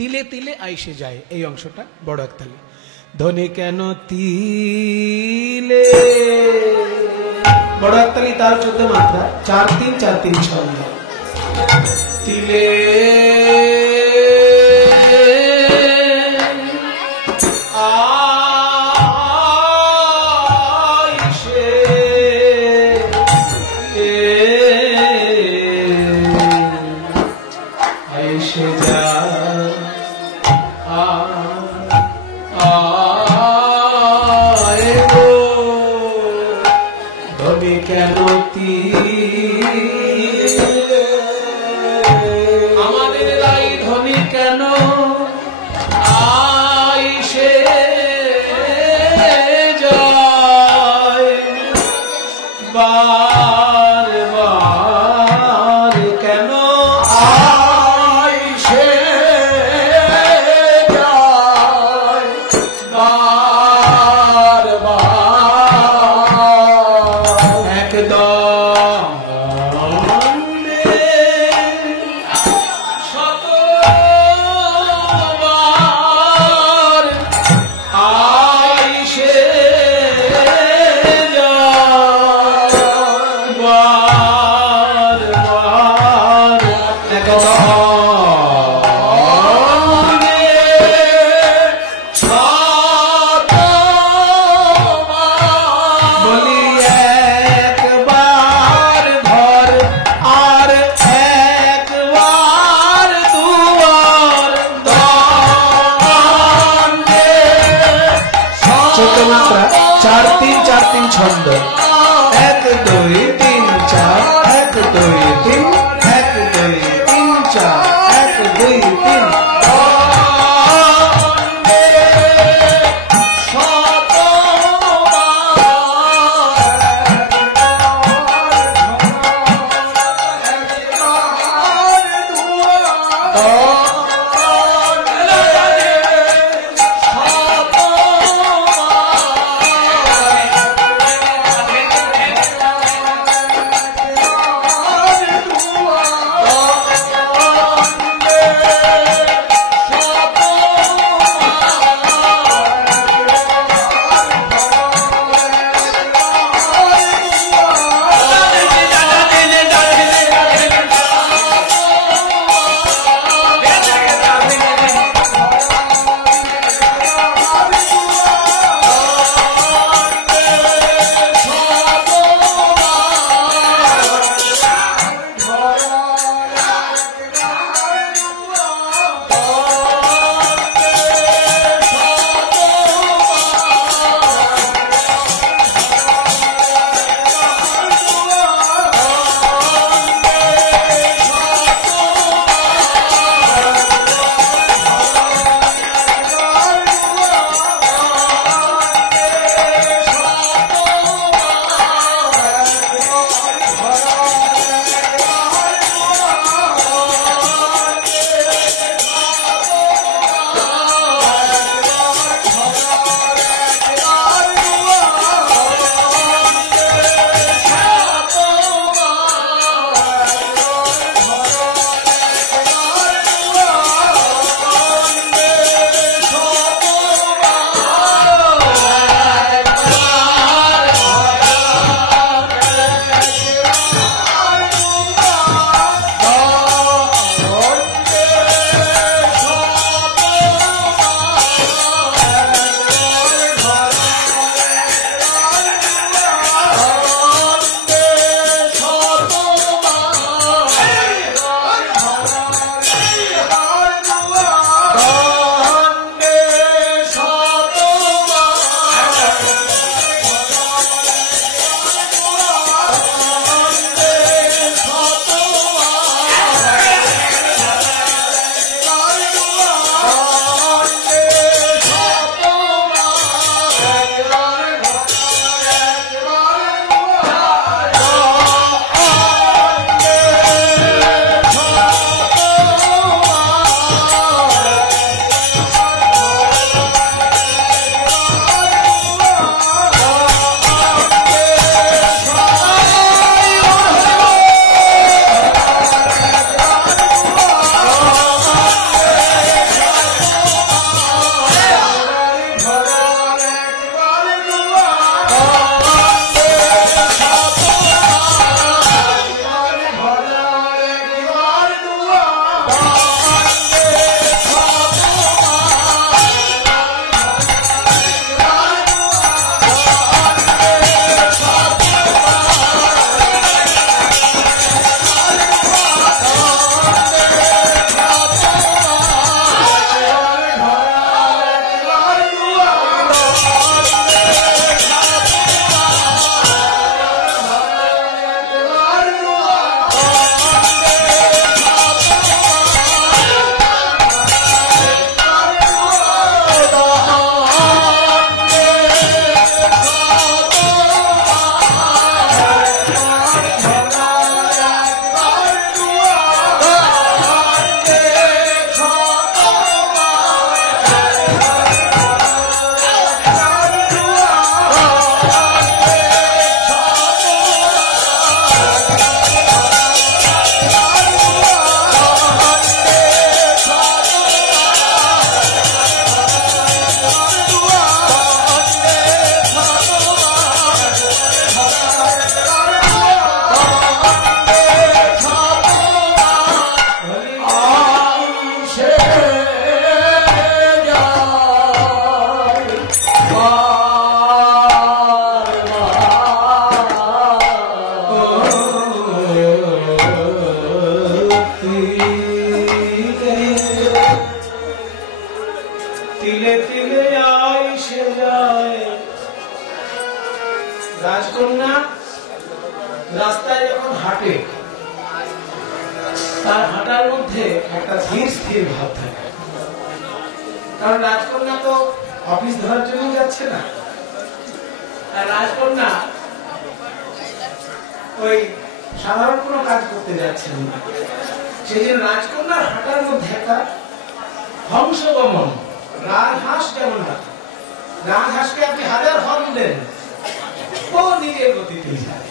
তিলে তিলে আইসে যায়, এই অংশটা বড় একতালি। ধনে কেন তিলে, বড় একতালি তার 14 মাত্রা, 4-3 4-3 ছন্দ। তিলে আমাদের লাই ধনী কেন আইসে যায় বার বার, কেন আইসে যায় বার বার, একদম মাত্রা 4-3 4-3 ছন্দ। 1 2 3 4, 1 2 3, 1 2 3 4, 1 2 3। তিলে তিলে আইসে যায়। রাজকন্যা রাস্তায় যখন হাঁটে তার হাঁটার মধ্যে একটা ধীর স্থির ভাব থাকে, কারণ রাজকন্যা তো অফিস ধরার জন্য যাচ্ছে না, আর রাজকন্যা ওই সাধারণ কোনো কাজ করতে যাচ্ছেন না। সেই জন্য রাজকন্যার হাঁটার মধ্যে একটা হংসগমন, রাজহাঁস যেমন না, রাজহাঁসকে আপনি হাজার হর্ন দেন ও নিজের গতিতে যায়,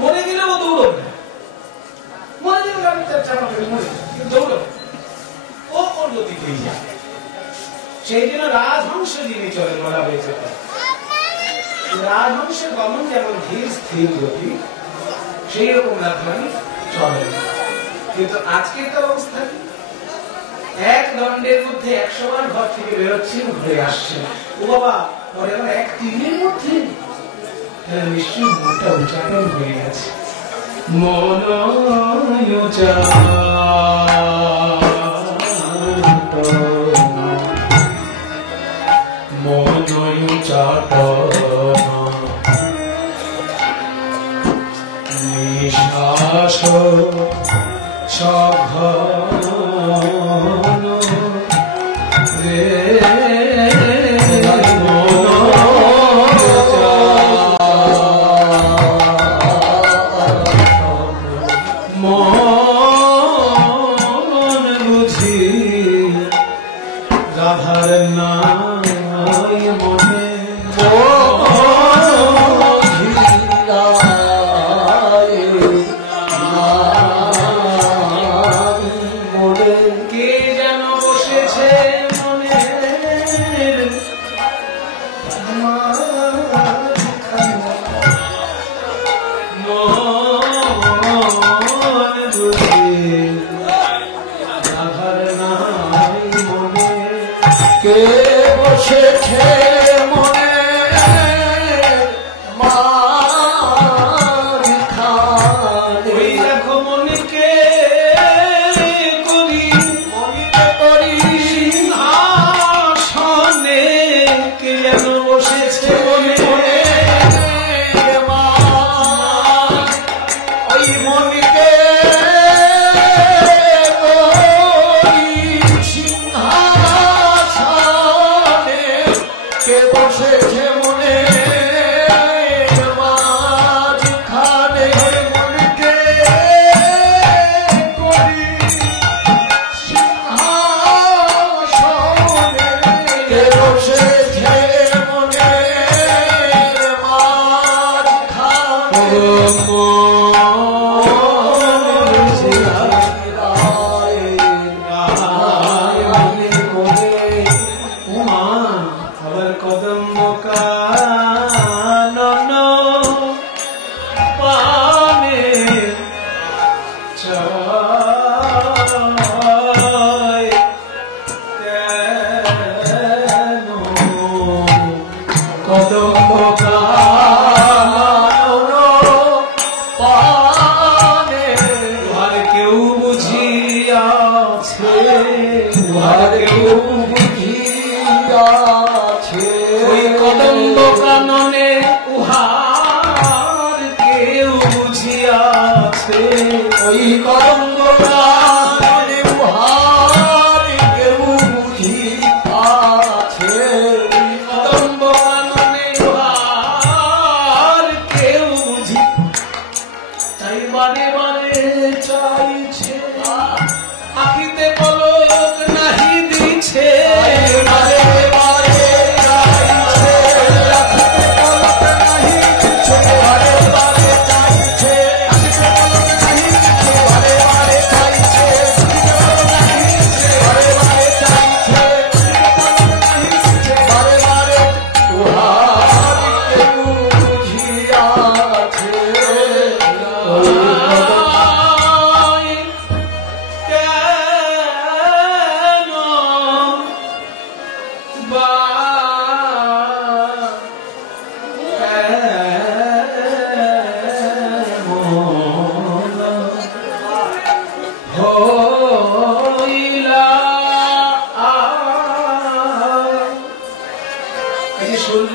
মরে গেলে ও দৌড়বে, মরে গেলে আপনি দৌড়বে, ও ওর গতিতেই যায়। সেই জন্য রাজহংস যিনি চলে বলা হয়েছে, রাজহংসের গমন যেমন ধীর স্থির গতি, সেই রকম রাজধানী চলে। কিন্তু আজকের তো অবস্থা এক দণ্ডের মধ্যে 100 বার ঘর থেকে বেরোচ্ছেন, ঘুরে আসছেন। ও বাবা, পরে আবার এক দিনের মধ্যে নিশ্চয়ই মনটা উচ্চারণ হয়ে গেছে। নিঃশ্বাস সঘন রে মন বুঝি রাধার নাই মনে আখিতে পলক নাহি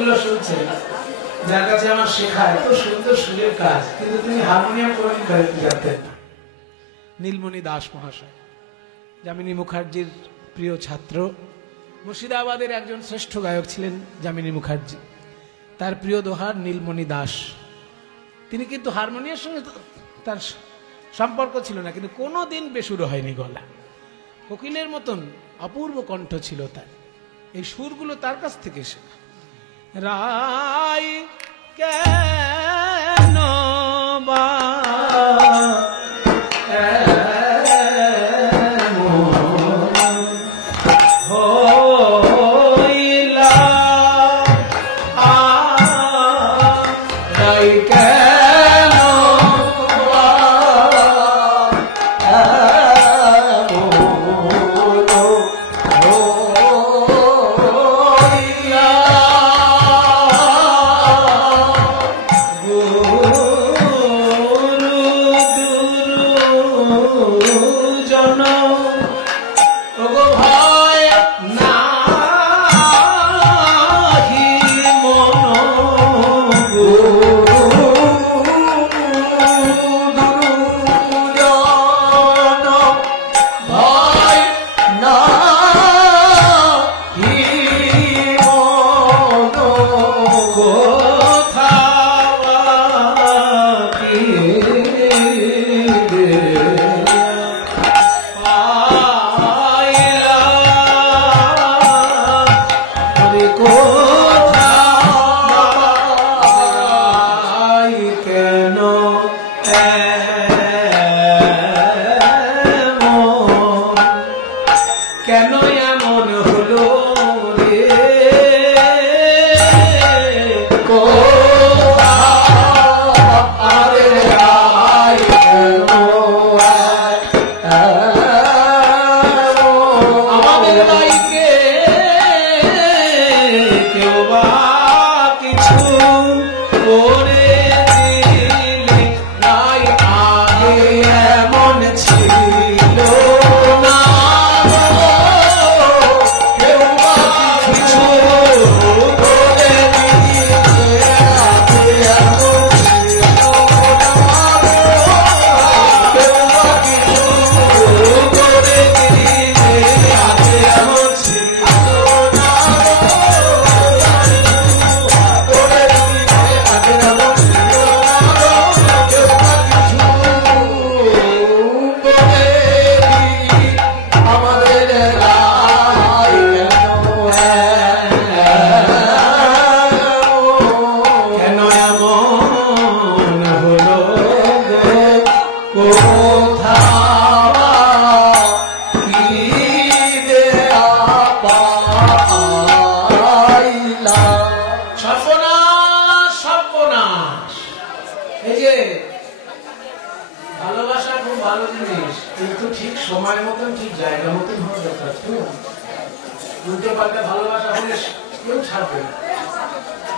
গানগুলো শুনছেন, যার কাছে আমার শেখা এত সুন্দর সুরের কাজ, কিন্তু তিনি হারমোনিয়াম কোনোদিন বাজাতে জানতেন না। নীলমণি দাস মহাশয়, যামিনী মুখার্জির প্রিয় ছাত্র, মুর্শিদাবাদের একজন শ্রেষ্ঠ গায়ক ছিলেন যামিনী মুখার্জি। তার প্রিয় দোহার নীলমণি দাস। তিনি কিন্তু হারমোনিয়ামের সঙ্গে তার সম্পর্ক ছিল না, কিন্তু কোনোদিন বেসুরো হয়নি গলা। কোকিলের মতন অপূর্ব কণ্ঠ ছিল তার। এই সুরগুলো তার কাছ থেকে শেখা। রাই কেন বা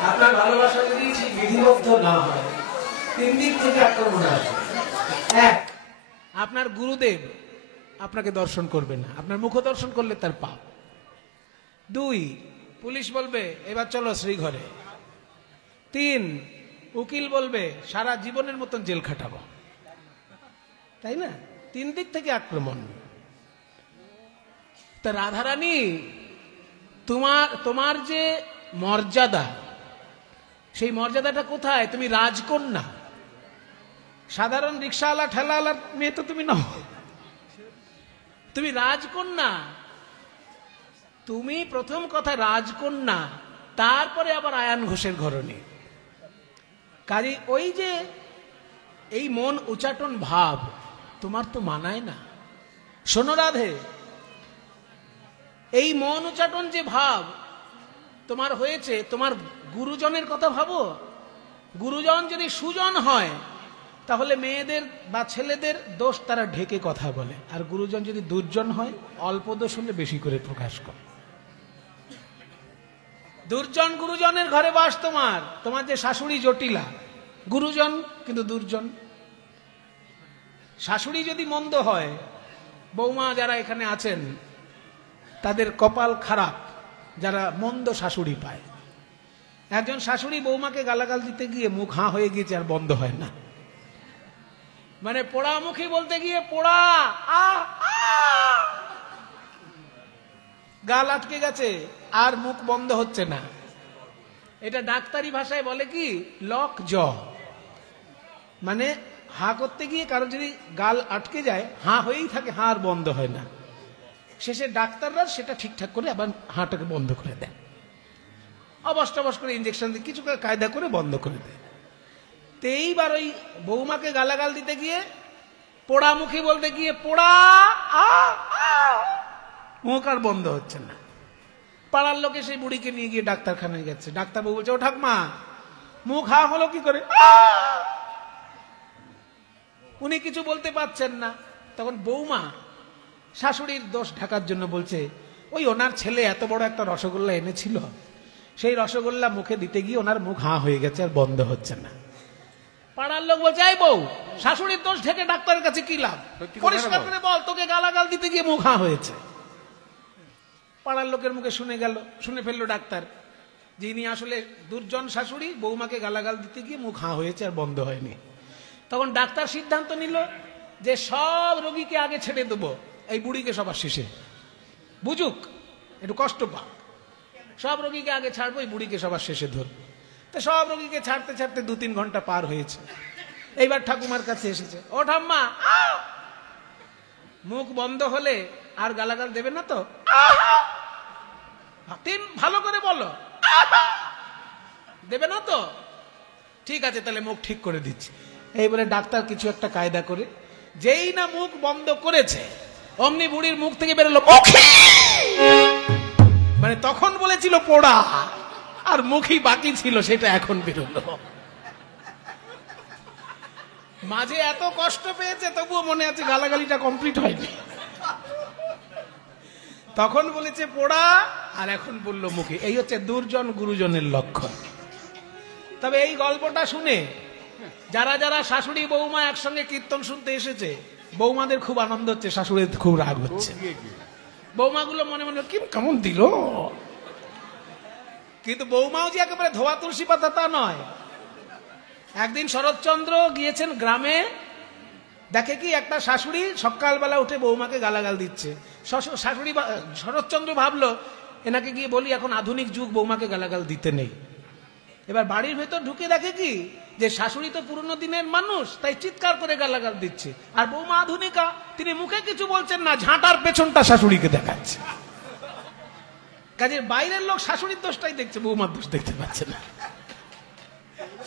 আপনার ভালোবাসা যদি ঠিক বিধিবদ্ধ না হয়, তিন দিক থেকে আক্রমণ আসবে। এক, আপনার গুরুদেব আপনাকে দর্শন করবে না, আপনার মুখ দর্শন করলে তার পাপ। দুই, পুলিশ বলবে এবার চলো শ্রীঘরে। তিন, উকিল বলবে সারা জীবনের মতন জেল খাটাবো। তাই না? তিন দিক থেকে আক্রমণ। তা রাধারানী, তোমার যে মর্যাদা, সেই মর্যাদাটা কোথায়? তুমি রাজকন্যা, সাধারণ রিক্সাওয়ালা ঠেলাওয়ালার মেয়ে তো তুমি নও, তুমি রাজকন্যা। তুমি প্রথম কথা রাজকন্যা, তারপরে আবার আয়ান ঘোষের ঘরণী। কাজে ওই যে এই মন উচাটন ভাব তোমার তো মানায় না। শোনো রাধে, এই মন উচাটন যে ভাব তোমার হয়েছে, তোমার গুরুজনের কথা ভাবো। গুরুজন যদি সুজন হয় তাহলে মেয়েদের বা ছেলেদের দোষ তারা ঢেকে কথা বলে, আর গুরুজন যদি দুর্জন হয় অল্প দোষ হলে বেশি করে প্রকাশ করে। দুর্জন গুরুজনের ঘরে বাস তোমার। তোমার যে শাশুড়ি জটিলা, গুরুজন কিন্তু দুর্জন। শাশুড়ি যদি মন্দ হয়, বৌমা যারা এখানে আছেন তাদের কপাল খারাপ, যারা মন্দ শাশুড়ি পায়। একজন শাশুড়ি বৌমাকে গালাগাল দিতে গিয়ে মুখ হাঁ হয়ে গিয়েছে, আর বন্ধ হয় না। মানে পোড়ামুখী বলতে গিয়ে পোড়া গাল আটকে গেছে, আর মুখ বন্ধ হচ্ছে না। এটা ডাক্তারি ভাষায় বলে কি লক জ, মানে হা করতে গিয়ে কারো যদি গাল আটকে যায়, হাঁ হয়েই থাকে, হাঁ আর বন্ধ হয় না। শেষে ডাক্তাররা সেটা ঠিকঠাক করে আবার হাঁটাকে বন্ধ করে দেয়, অবশ টবশ করে ইঞ্জেকশন দিয়ে কিছু কায়দা করে বন্ধ করে দেয়। তো এইবার ওই বৌমাকে গালাগাল দিতে গিয়ে পোড়ামুখী বলতে গিয়ে পোড়া মুখ আর বন্ধ হচ্ছে না। পাড়ার লোকে সেই বুড়িকে নিয়ে গিয়ে ডাক্তারখানায় গেছে। ডাক্তারবাবু বলছে, ও ঠাকমা মুখ হা হলো কি করে? উনি কিছু বলতে পারছেন না। তখন বৌমা শাশুড়ির দোষ ঢাকার জন্য বলছে, ওই ওনার ছেলে এত বড় একটা রসগোল্লা এনেছিল, সেই রসগোল্লা মুখে দিতে গিয়ে ওনার মুখ হাঁ হয়ে গেছে, আর বন্ধ হচ্ছে না। পাড়ার লোক বলছে, এই বউ, শাশুড়ির দোষ ঢেকে ডাক্তারের কাছে কি লাভ? পরিষ্কার করে বল, তোকে গালাগাল দিতে গিয়ে মুখ হাঁ হয়েছে। পাড়ার লোকের মুখে শুনে ফেললো ডাক্তার, যিনি আসলে দুর্জন শাশুড়ি, বৌমাকে গালাগাল দিতে গিয়ে মুখ হাঁ হয়েছে, আর বন্ধ হয়নি। তখন ডাক্তার সিদ্ধান্ত নিল যে সব রোগীকে আগে ছেড়ে দেবো, এই বুড়িকে সবার শেষে, বুঝুক, একটু কষ্ট পাক। সব রোগীকে আগে ছাড়বো, এই বুড়িকে সবার শেষে ধরবো। তো সব রোগীকে ছাড়তে ছাড়তে 2-3 ঘন্টা পার হয়েছে। এইবার ঠাকুমার কাছে এসেছে, ও ঠাম্মা, মুখ বন্ধ হলে আর গালাগাল দেবে না তো? ভালো করে বলো, দেবে না তো? ঠিক আছে, তাহলে মুখ ঠিক করে দিচ্ছি। এই বলে ডাক্তার কিছু একটা কায়দা করে যেই না মুখ বন্ধ করেছে, অমনি বুড়ির মুখ থেকে বেরোলো মানে তখন বলেছিল পোড়া, আর মুখই বাকি ছিল, সেটা এখন বেরোলো। মাঝে এত কষ্ট পেয়েছে, তবুও মনে আছে গালাগালিটা কমপ্লিট হয়নি। তখন বলেছে পোড়া, আর এখন বললো মুখে। এই হচ্ছে দুর্জন গুরুজনের লক্ষণ। তবে এই গল্পটা শুনে যারা যারা শাশুড়ি বৌমা একসঙ্গে কীর্তন শুনতে এসেছে, বৌমাদের খুব আনন্দ হচ্ছে, শাশুড়ির খুব রাগ হচ্ছে। বৌমাগুলো মনে মনে কেমন দিল, কিন্তু বৌমাও যে একেবারে ধোয়া তুলসী পাতা তা নয়। একদিন শরৎচন্দ্র গিয়েছেন গ্রামে, দেখে কি একটা শাশুড়ি সকালবেলা উঠে বৌমাকে গালাগাল দিচ্ছে। শাশুড়ি শরৎচন্দ্র ভাবলো, এনাকে গিয়ে বলি এখন আধুনিক যুগ, বৌমাকে গালাগাল দিতে নেই। এবার বাড়ির ভেতর ঢুকে দেখে কি যে শাশুড়ি তো পুরনো দিনের মানুষ, তাই চিৎকার করে গালাগাল দিচ্ছে, আর বৌমা আধুনিকা, তিনি মুখে কিছু বলছেন না, ঝাঁটার পেছনটা শাশুড়িকে দেখাচ্ছে। কাজে বাইরের লোক শাশুড়ির দোষটাই দেখছে, বৌমার দোষ দেখতে পাচ্ছে না।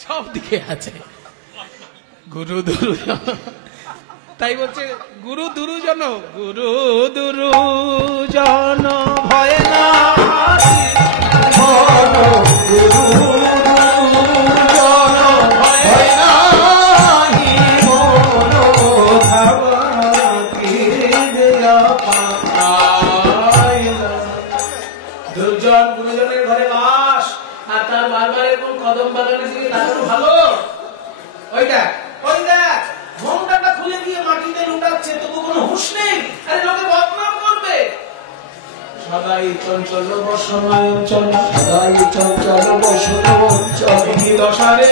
সব দিকে আছে গুরু দুরুজন, তাই বলছে গুরু দুরুজন, গুরু দুরুজন ভয় না, গুরুজনের ঘরে বাস, আর তার বারবার এরকম কদম বাগানে দিকে তাকানো ভালো। ওই দেখ ঘোমটাটা খুলে গিয়ে মাটিতে লুটাচ্ছে, তবু কোনো হুঁশ নেই, আরে লোকে বদনাম করবে। সদাই চঞ্চল বসময় অঞ্চল, সদাই চঞ্চল বসময় অঞ্চল, কি দশারে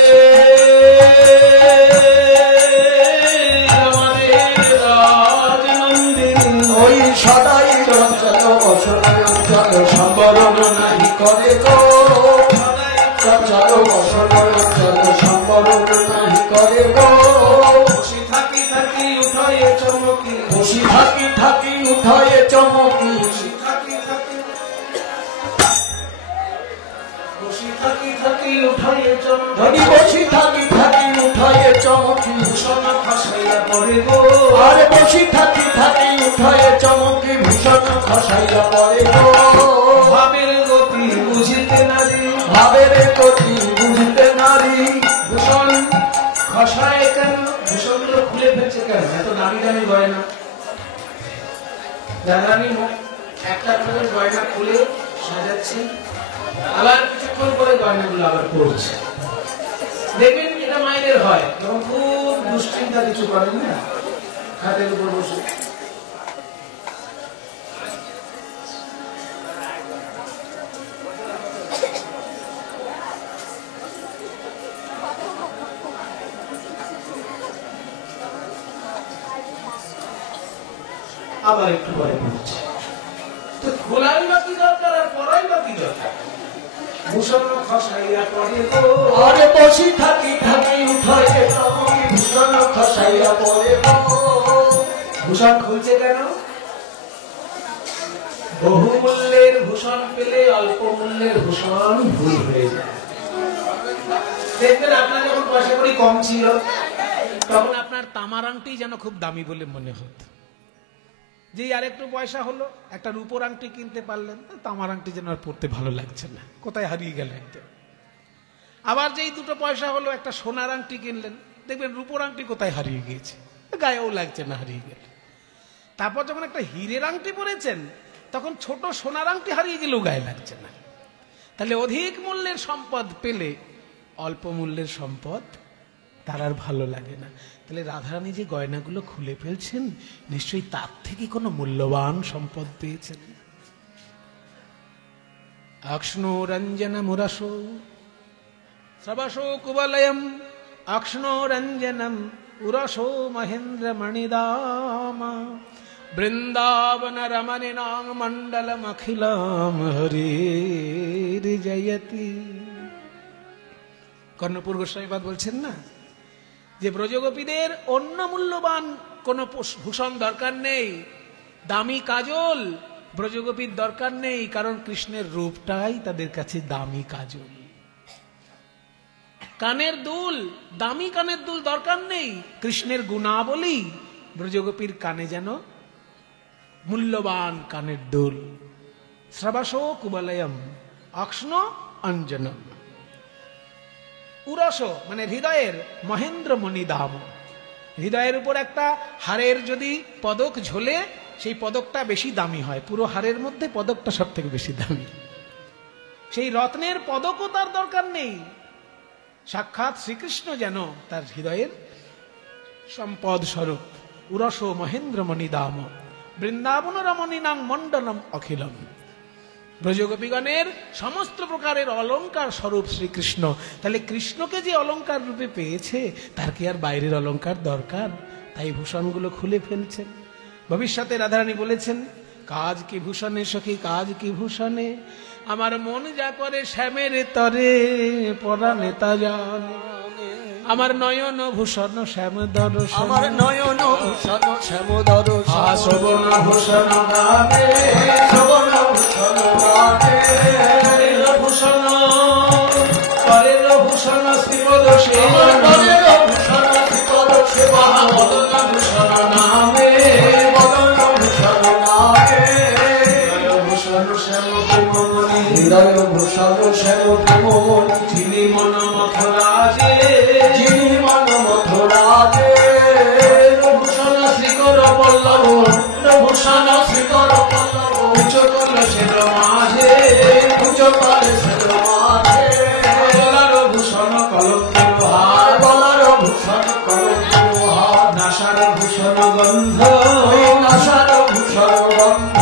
ওই সদাই চঞ্চল বসময় অঞ্চল, সম্বরণ নাহি করে গো, চঞ্চল বসময় অঞ্চল, সম্বরণ নাহি করে গো। খুশি থাকি থাকি উঠায়ে চমকি, খুশি থাকি থাকি উঠায়ে চমকি, খুশি থাকি থাকি, খুশি থাকি থাকি উঠায়ে চমকি, খুশি থাকি থাকি উঠায়ে চমকি, ভূষণ খসাইয়া পড়ে গো, আরে বসি থাকি থাকি উঠায়ে চমকি, ভূষণ খসাইয়া পড়ে গো। ভাবের গতি বুঝিতে নারী, ভাবের গতি বুঝিতে নারী, ভূষণ খসায় কেন, ভূষণ খুলে ফেলছে কেন, এত দামি দামি গয়না। জানানি একটা করে গয়না খুলে সাজাচ্ছে, আবার কিছুক্ষণ পরে গয়নাগুলো আবার পড়ছে। দেখবেন এটা মাইনের হয়, তখন খুব দুশ্চিন্তা কিছু করেন না, খাটের উপর বসে। আবার একটু পরে পড়ছে। তো খোলাই বা কি দরকার আর পড়াই বা কি দরকার? ভূষণ খসাইয়া পড়ে গো, আরে বসি থাকি থাকি উঠাইয়ে তমনি ভূষণ খসাইয়া পড়ে গো। ভূষণ খুলছে কেন? বহু মূল্যের ভূষণ পেলে অল্প মূল্যের ভূষণ ভুল হয়ে যায়। দেখবেন আপনার যখন পয়সা কড়ি কম ছিল তখন আপনার তামার আংটি যেন খুব দামি বলে মনে হতো। যে আর একটু পয়সা হলো একটা রূপোর আংটি কিনতে পারলেন, তামার আংটি যেন আর পড়তে ভালো লাগছে না, কোথায় হারিয়ে গেল একদম। আবার যেই দুটো পয়সা হলো একটা সোনার আংটি কিনলেন, দেখবেন রূপোর আংটি কোথায় হারিয়ে গিয়েছে, গায়েও লাগছে না, হারিয়ে গেল। তারপর যখন একটা হীরের আংটি পরেছেন তখন ছোট সোনার আংটি হারিয়ে গেলেও গায়ে লাগছে না। তাহলে অধিক মূল্যের সম্পদ পেলে অল্প মূল্যের সম্পদ তার আর ভালো লাগে না। তাহলে রাধারানী যে গয়নাগুলো খুলে ফেলছেন নিশ্চয়ই তার থেকে কোনো মূল্যবান সম্পদ পেয়েছেন। অক্ষ্ণো রঞ্জন মুরাসো সবাসো কুবলয়ম অক্ষ্ণো রঞ্জনম উরসো মহেন্দ্র মণিদামা বৃন্দাবন রমণীনাং মণ্ডলম অখিলাম হরির জয়তি। কর্ণপুর গোস্বামীপাদ বলছেন না যে ব্রজগোপীদের অন্য মূল্যবান কোন ভূষণ দরকার নেই, দামি কাজল ব্রজগোপীর দরকার নেই, কারণ কৃষ্ণের রূপটাই তাদের কাছে দামি কাজল। কানের দুল, দামি কানের দুল দরকার নেই, কৃষ্ণের গুণাবলী ব্রজগোপীর কানে যেন মূল্যবান কানের দুল। শ্রবাসো কুবলয়ম অক্ষ্ণ অঞ্জনম উরস মানে হৃদয়ের মহেন্দ্র মণিদাম। হৃদয়ের উপর একটা হারের যদি পদক ঝোলে সেই পদকটা বেশি দামি হয়, পুরো হারের মধ্যে পদকটা সব থেকে বেশি দামি। সেই রত্নের পদকও তার দরকার নেই, সাক্ষাৎ শ্রীকৃষ্ণ যেন তার হৃদয়ের সম্পদ স্বরূপ। উরস মহেন্দ্র মণিদাম বৃন্দাবন রমণীনাং মণ্ডলম অখিলম। ব্রজগোপীগণের সমস্ত প্রকারের অলংকার স্বরূপ শ্রীকৃষ্ণ। তাহলে কৃষ্ণকে যে অলংকার রূপে পেয়েছে তার কি আর বাইরের অলংকার দরকার? তাই ভূষণগুলো খুলে ফেলছেন। ভবিষ্যতে রাধারানী বলেছেন, কাজ কি ভূষণে সখী কাজ কি ভূষণে, আমার মন যা করে শ্যামের তরে পরাণে তা জানে। আমার নয়ন ভূষণ শ্যাম দর্শন, আমার নয়ন ভূষণ শ্যাম দর্শন, শোভন ভূষণ গানে শোভন ভূষণ গানে ভূষণ পরের ভূষণ শ্রীপদ সেবা, পরের ভূষণ শ্রীপদ সেবা, বদন ভূষণ নামে বদন ভূষণ নামে ভূষণ শ্যাম কুমনি হৃদয় ভূষণ শ্যাম কুমনি যিনি মন মথরাজে যিনি মন মথরাজে ভূষণ শ্রীকর পল্লব ভূষণ শ্রীকর পল্লব উচ্চ কলসের মাঝে উচ্চ কলসের মাঝে গলার ভূষণ কলঙ্কের হার গলার ভূষণ কলঙ্কের হার নাসার ভূষণ গন্ধ নাসার ভূষণ গন্ধ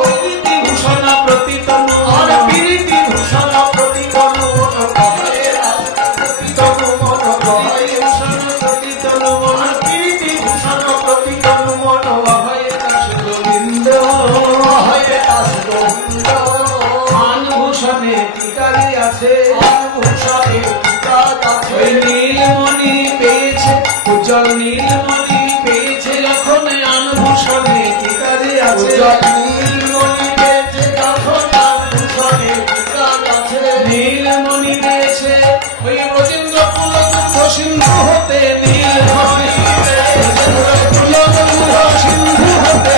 প্রীতি ভূষণ প্রতিতন আর প্রীতি ভূষণ প্রতিতন নীলমণি পেয়েছে উজ্জ্বল নীলমণি পেয়েছে যখন আনভূষণে টিকারে আছে, নীলমণি পেয়েছে যখন আনভূষণে টিকার আছে, নীলমণি পেয়েছে ওই ব্রজেন্দ্র কুলকুম্ভ সিন্ধু হতে নীলমণি কুলকুম্ভ সিন্ধু হতে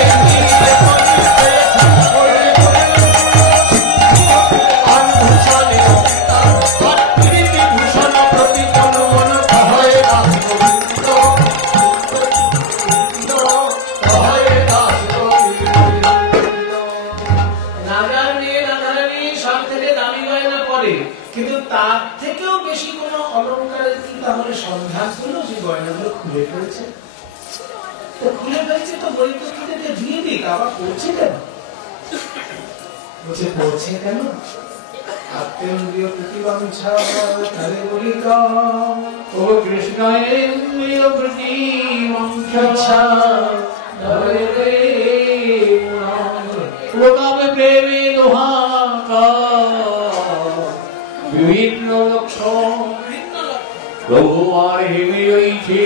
কিন্তু তার থেকেও বেশি কোন অলঙ্কারের কি তাহলে সন্ধান ছিল যে গয়নাগুলো খুলে ফেলছে? তো খুলে ফেলছে তো বৈদ্যুতিকে দিয়ে দিক, আবার পড়ছে কেন? বলছে পড়ছে কেন? আত্মেন্দ্রিয় প্রতিবাঞ্ছা তারে বলি ও কৃষ্ণ ইন্দ্রিয় প্রতিবাঞ্ছা তারে প্রকামে প্রেমে দোহাকার বিভিন্ন লক্ষণ প্রভু আর হেমে রয়েছে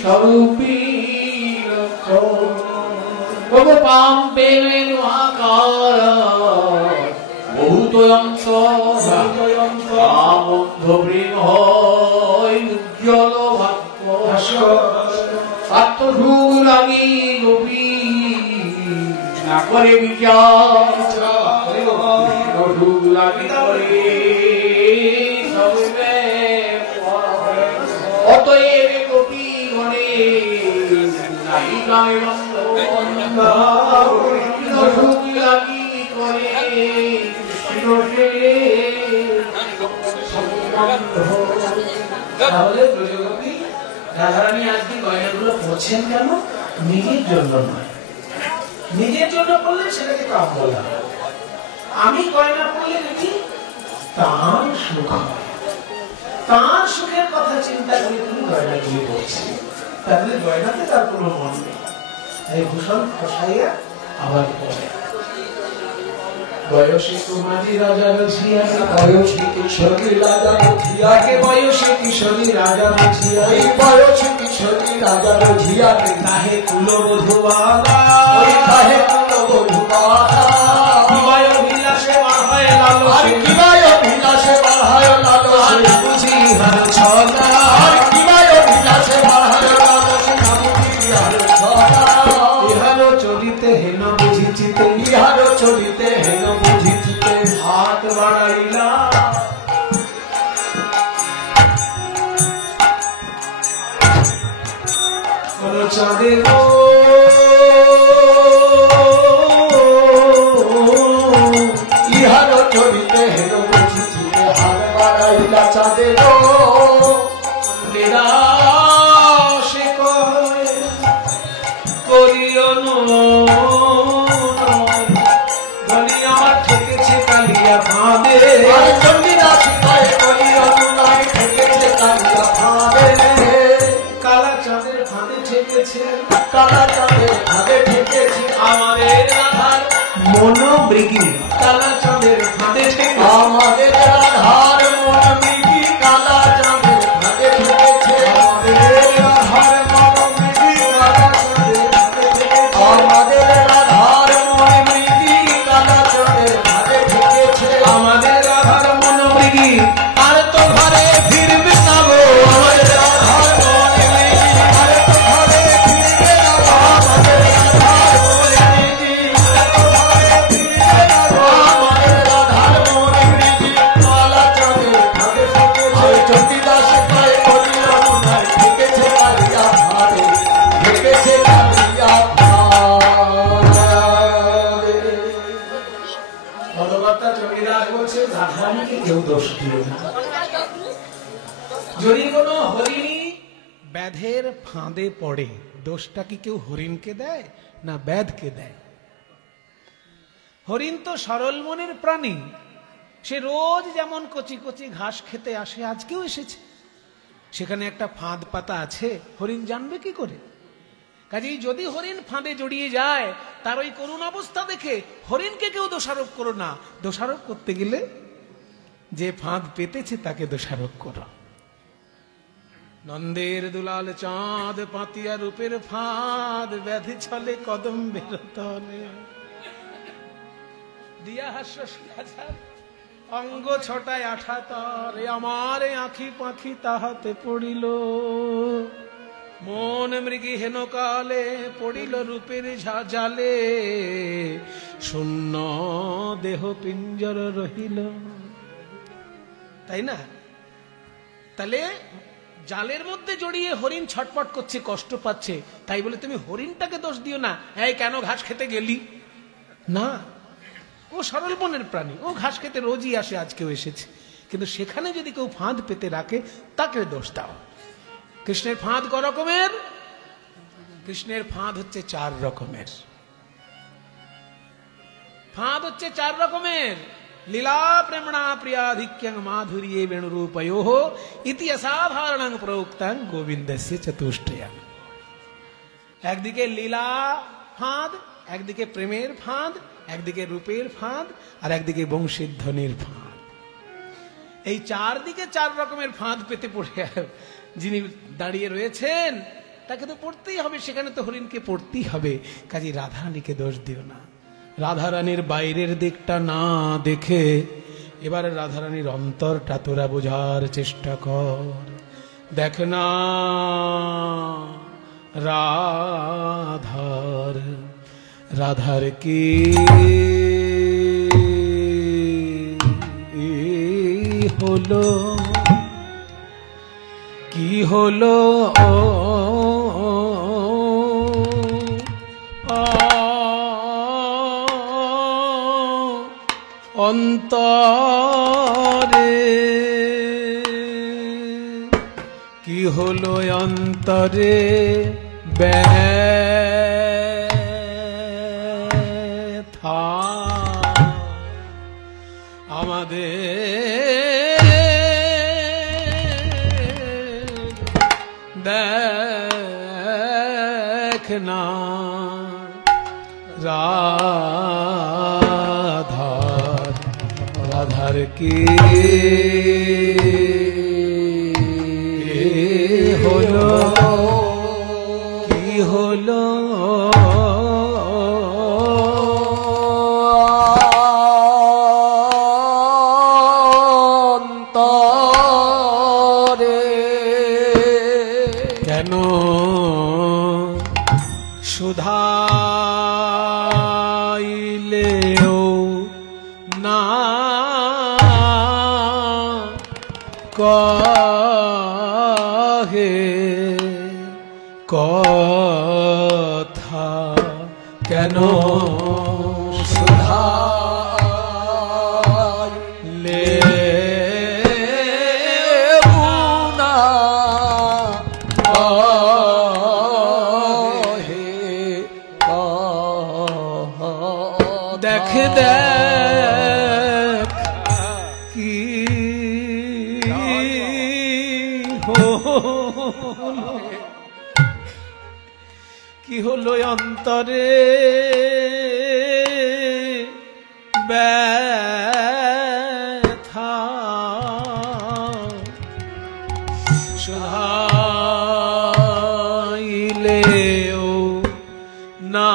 স্বরূপী লক্ষণ প্রভু পাম প্রেমে দোহাকার বহুত অংশ বন্ধ প্রেম হয় উজ্জ্বল ভাগ্য আত্মসুর লাগি গোপী না করে বিচার সুর লাগি করে অতএব গোপী গণে নাই গায়ে সুর লাগি করে তাহলে ব্রজগোপী রাধারানী আজকে গয়নাগুলো পরছেন কেন? নিজের জন্য নয়। নিজের জন্য পড়লে সেটাকে কাম বলা। আমি গয়না পড়লে দেখি তার সুখ হয়, তার সুখের কথা চিন্তা করে তুমি গয়নাগুলি পড়ছি। তাহলে গয়নাতে তার কোনো মন নেই। তাই ভূষণ খসাইয়া আবার পড়ে। বয়সে কুমারী রাজা রছিয়াকে বয়সী কিশোরী রাজা রঝিয়াকে বয়সে কিশোরী রাজা রছিয়াকে বয়সী কিশোরী রাজা রঝিয়াকে তাহে কুলবধূবালা তাহে কুলবধূবালা বিবাহ বিলাসে বাড়ায় লালসে বিবাহ বিলাসে বাড়ায় লালসে বুঝি হার ছলা বিবাহ বিলাসে বাড়ায় লালসে বুঝি হার ছলা ইহার চরিতে হেন বুঝিচিতে ইহার চরিতে হেন বুঝিচিতে হাত বাড়াইলা কোন চাঁদে গো ইহার চরিতে হেন বুঝিচিতে হাত বাড়াইলা চাঁদে গো নিরাশে করিও ধনী আমার ঠেকেছে কালিয়া ফাঁদে কালা চাঁদের ফাঁদে ঠেকেছে আমাদের রাধার মনোমৃগী কালা চাঁদের ফাঁদে ঠেকেছে আমাদের রাধার মনোমৃগী কালা চাঁদের ফাঁদে ঠেকেছে আমাদের রাধার মনোমৃগী কালা চাঁদের ফাঁদে ঠেকেছে আমাদের রাধার মনোমৃগী আর তো ঘরে ফিরবে না গো আমাদের রাধার মনোমৃগী আর তো ঘরে ফিরবে না আমাদের রাধার মনোমৃগী আর তো ঘরে ফিরবে না আমাদের রাধার মনোমৃগী কালা চাঁদের ফাঁদে ঠেকেছে চণ্ডীদাস কয় করিল মনে ঠেকেছে কালিয়া ফাঁদে ঠেকেছে কালিয়া ফাঁদে ভগবত্তা চণ্ডীদাস বলছে রাধারানীকে কেউ দোষ দিও না। যদি কোনো হরিণী ব্যাধের ফাঁদে পড়ে দোষটা কি কেউ হরিণকে দেয় না ব্যাধকে দেয়? হরিণ তো সরল মনের প্রাণী, সে রোজ যেমন কচি কচি ঘাস খেতে আসে আজকেও এসেছে। সেখানে একটা ফাঁদ পাতা আছে, হরিণ জানবে কি করে? কাজেই যদি হরিণ ফাঁদে জড়িয়ে যায় তার ওই করুণ অবস্থা দেখে হরিণকে কেউ দোষারোপ করো না। দোষারোপ করতে গেলে যে ফাঁদ পেতেছে তাকে দোষারোপ করো। নন্দের দুলাল চাঁদ পাতিয়া রূপের ফাঁদ ব্যাধি ছলে কদম বেরতনে দিয়া হাস্য সুরাজার অঙ্গ ছটায় আঠা তার আমার আঁখি পাখি তাহাতে পড়িল মন মৃগী হেন কালে পড়িল রূপের জালে শূন্য দেহ পিঞ্জর রহিল। তাই না? তাহলে জালের মধ্যে জড়িয়ে হরিণ ছটপট করছে, কষ্ট পাচ্ছে, তাই বলে তুমি হরিণটাকে দোষ দিও না, এই কেন ঘাস খেতে গেলি না। ও সরল মনের প্রাণী, ও ঘাস খেতে রোজই আসে, আজকেও এসেছে। কিন্তু সেখানে যদি কেউ ফাঁদ পেতে রাখে তাকে দোষ দাও। কৃষ্ণের ফাঁদ ক রকমের? কৃষ্ণের ফাঁদ হচ্ছে 4 রকমের। ফাঁদ হচ্ছে 4 রকমের। লীলা প্রেমণা প্রিয়াধিক্যং মাধুর্যে বেণুরূপয়োঃ ইতি অসাধারণং প্রোক্তং গোবিন্দস্য চতুষ্টয়ং। একদিকে লীলা ফাঁদ, একদিকে প্রেমের ফাঁদ, একদিকে রূপের ফাঁদ, আর একদিকে বংশীধ্বনির ফাঁদ। এই চারদিকে চার রকমের ফাঁদ পেতে পড়ে যিনি দাঁড়িয়ে রয়েছেন তাকে তো পড়তেই হবে, সেখানে তো হরিণকে পড়তেই হবে। কাজী রাধারানীকে দোষ দিও না। রাধারানীর বাইরের দিকটা না দেখে এবার রাধারানীর অন্তরটা তোরা বোঝার চেষ্টা কর। দেখ না রাধার কি হলো, কি হলো অন্তরে, কি হলো অন্তরে ব্যথা আমাদের, দেখ না রাধার কি হলো, কি হলো অন্তরে, কেন সুধাইলেও না কহে কথা, কেন সুধাইলেও না কহে দেখ দেখ কি কি হলো অন্তরে ব্যথা সুধাইলেও না